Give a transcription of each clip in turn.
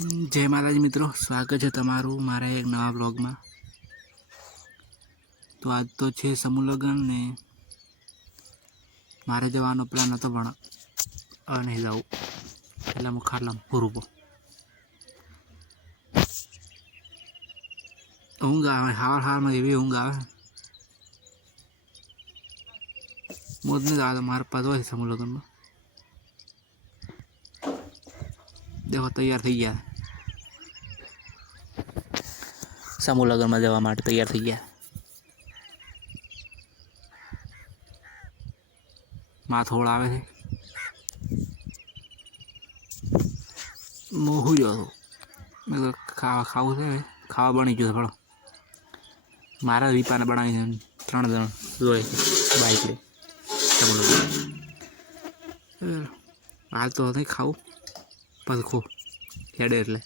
जय माताजी मित्रों, स्वागत है तमारू मारा एक नवा ब्लॉग में। तो आज तो छे समूह लगन ने मारे जवानो प्लान तो पण नहीं जाऊँ એટલે હું ખાટલામાં પૂરું ઊંઘ આવે હારમાં એવી ઊંઘ આવે મોજ नहीं दादा मारे पास હોય समूह लगन में। देखो तैयार थी गया समूह लगन में जवा माटे तैयार थी गया। माथोड़ आवे है मोहू जो मैं खावा खाऊ से खावा बनी जो थोड़ा मारा रीपा ने बनाई 3 जन जोए बाइक ले हाल तो नहीं खाऊ पर खो हेडे એટલે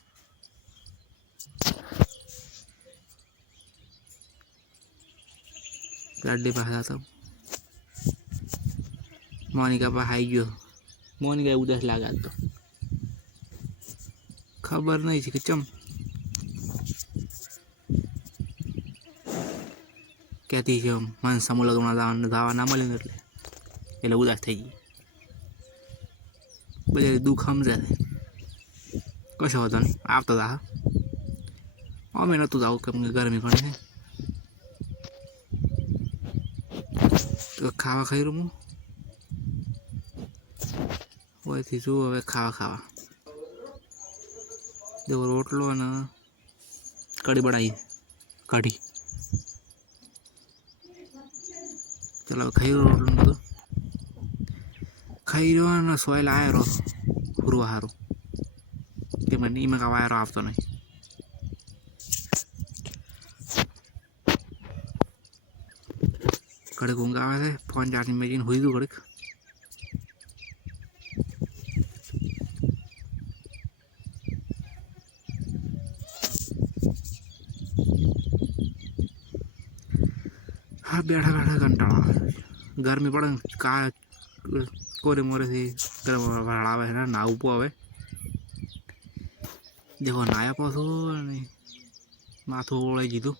लाडी पास तो मोनिका पास आई गयो। मोनिका उदास लागा तो खबर नहीं थी कि चम कहती है मन समूह लगन दावा ना મળે એટલે ઉદાસ થઈ ગઈ। બધે દુઃખ સમજે કશો હતો નહીં આવતો હતા અમે નહોતું જાવું કેમ કે ગરમી ઘણી છે તો ખાવા ખાઈ રહ્યું હોયથી શું હવે ખાવા જો રોટલો અને કઢી બનાવી કઢી चलो खाई रोटलो બધું खाई રહ્યો અને સોયલ આવ્યો ફૂરવા સારું કે મને એમાં કાંઈ વાયરો આવતો નહીં। ઘડીક ઊંઘ આવે છે ફોન ચાર્જિંગ મેચીને હોઈ દઉં ઘડીક हाँ बैठा बैठा कंटाळा गर्मी पड़े का कोरे मोरे थी गरम वड़ावे है ना नाव पो आवे देखो नाया पासो माथो ओळाई दीधुं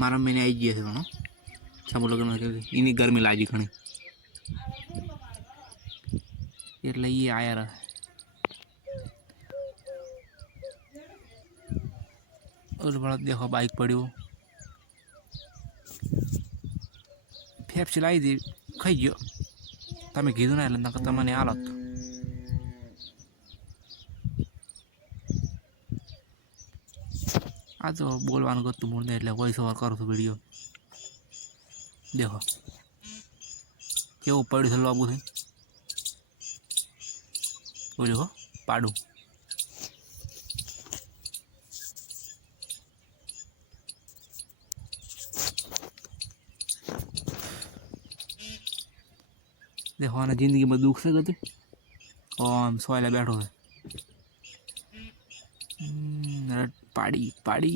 मारा महीने आई गया थे समूह लगन में इनी गर्मी लागी घणी એટલે ये आया रहा और बड़ा देखो बाइक पड़ी फेप्सी लाई थी खाई गयो तमे कीधुं ना એટલે તમને હાલત आ तो बोलवानुं गतुं मूड ने એટલે वॉइस ओवर करूं छुं वीडियो। देखो केवुं पड्युं छे लोबुं थई बोलो हो पाडू देखो आने जिंदगी में दुख से गति ओम सोयले बैठो है पाड़ी पाड़ी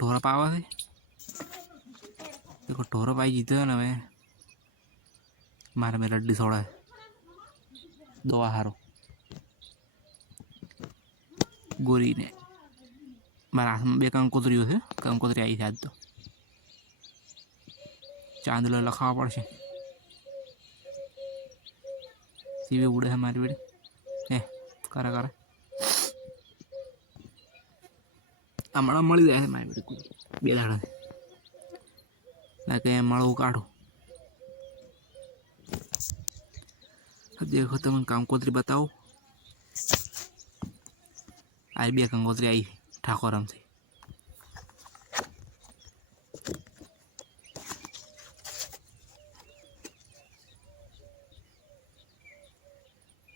ढोरा पावा थे देखो ढोरा पाई जीते है ना मैं मारे में लड्डी सोड़ा है दवा हारो गोरी ने मारा हाथ में 2 कंकोतरी थे कंकोतरी आई थी आज तो चांदलो लखावा पड़शे सीवे उड़े है मारी बेड़ी ए करा करा हमारा मળી જાય મારી બેડી કોઈ 2 દાડા ના કે મળવું કાઢો देखो तुम कंकोत्री बताओ आई 2 कंकोत्री आई ठाकोरम से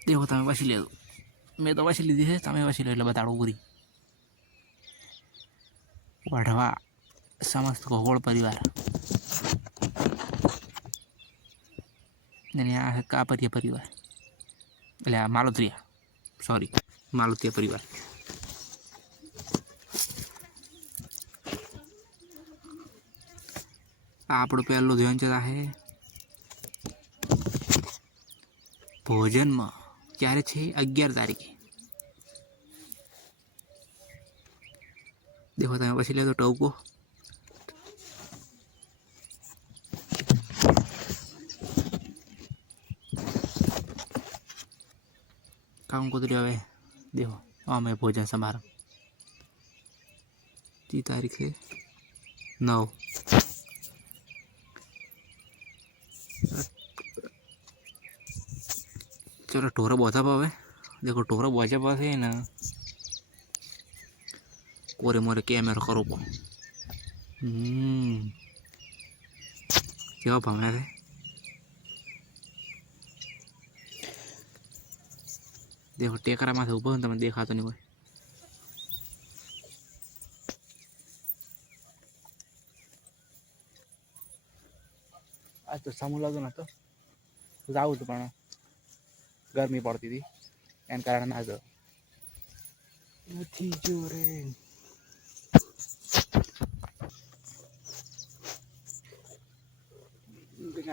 देखो तमे वासी ले दो मैं तो वासी लीधी है तमे वासी लो એટલે બતાડો પૂરી वाढ़वा समस्त गोगोल परिवार ने आ कापरिया परिवार એટલે આ માલોત્રિયા सॉरी मालुतिया परिवार આપણો પહેલો ધ્યાન છે ભોજનમાં क्यारे छे 11 तारीखे। देखो तमे पछी ले तो टोको काम को हवे। देखो मैं भोजन समारोह 30 तारीख है 9। चलो टोरा बोझा पावे। देखो टोरा बोझा पास है ना कोरे मोरे कैमरा करो पो क्या भावे है। देखो टेकरा में उभो तमे देखा तो नहीं कोई। आज तो समूह लगो ना तो जाऊ तो पण गर्मी पड़ती थी एन कारण आज નથી જો રે।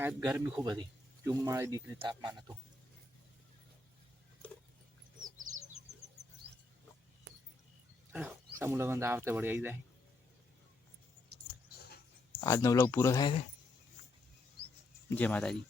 आज गर्मी खूब थी 44 डिग्री तापमान હતું। समूह लगन तो आवते बड़ी आई जाए। आज नो व्लॉग पूरा થાય છે। जय माताजी।